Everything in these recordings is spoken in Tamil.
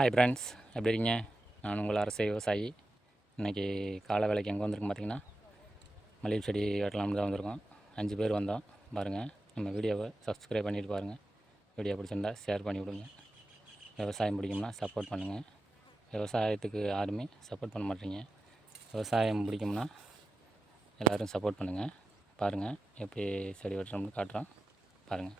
ஹாய் ஃப்ரெண்ட்ஸ், எப்படி இருக்கீங்க? நான் உங்கள் அரசு விவசாயி. இன்றைக்கி காலை வேலைக்கு எங்கே வந்திருக்கோம் பார்த்தீங்கன்னா, மல்லிகை செடி வெட்டலாம்னு தான் வந்திருக்கோம். 5 பேர் வந்தோம். பாருங்கள், நம்ம வீடியோவை சப்ஸ்கிரைப் பண்ணிவிட்டு பாருங்கள். வீடியோ பிடிச்சிருந்தா ஷேர் பண்ணி விடுங்க. விவசாயம் பிடிக்கும்னா சப்போர்ட் பண்ணுங்கள். விவசாயத்துக்கு யாருமே சப்போர்ட் பண்ண மாட்டீங்க. விவசாயம் பிடிக்கும்னா எல்லோரும் சப்போர்ட் பண்ணுங்கள். பாருங்கள், எப்படி செடி வெட்டுறோம்னு காட்டுறோம் பாருங்கள்.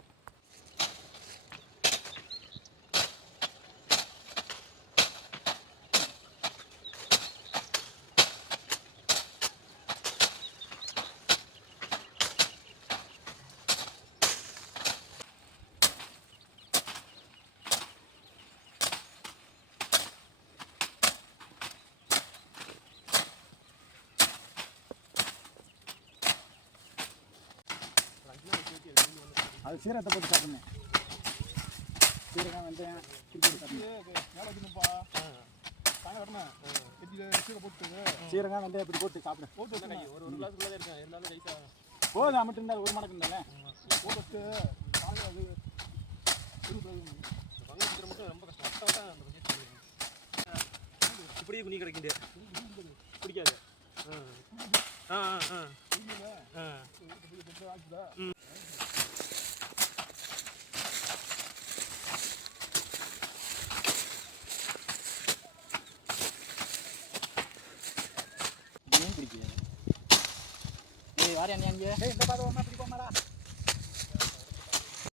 அது சீரகத்தை போட்டு சாப்பிடுங்க. சீரகம் வெந்தயம் சீரகம் வெந்தயம் இப்படி போட்டு சாப்பிடு. ஒரு கிளாஸுக்குள்ளே இருக்கேன். இருந்தாலும் ரைஸா போதும் அமட்டு இருந்தால் ஒரு மடக்கு இருந்தாலே போட்டு அது பங்கு மட்டும் ரொம்ப கஷ்டம். இப்படியே குனி கிடைக்கிது பிடிக்காது. மீன் பிடிக்காது. ஏய் வாரியா நீ அங்கே இந்த பாதை ஒன்றா பிடிப்போமாடா.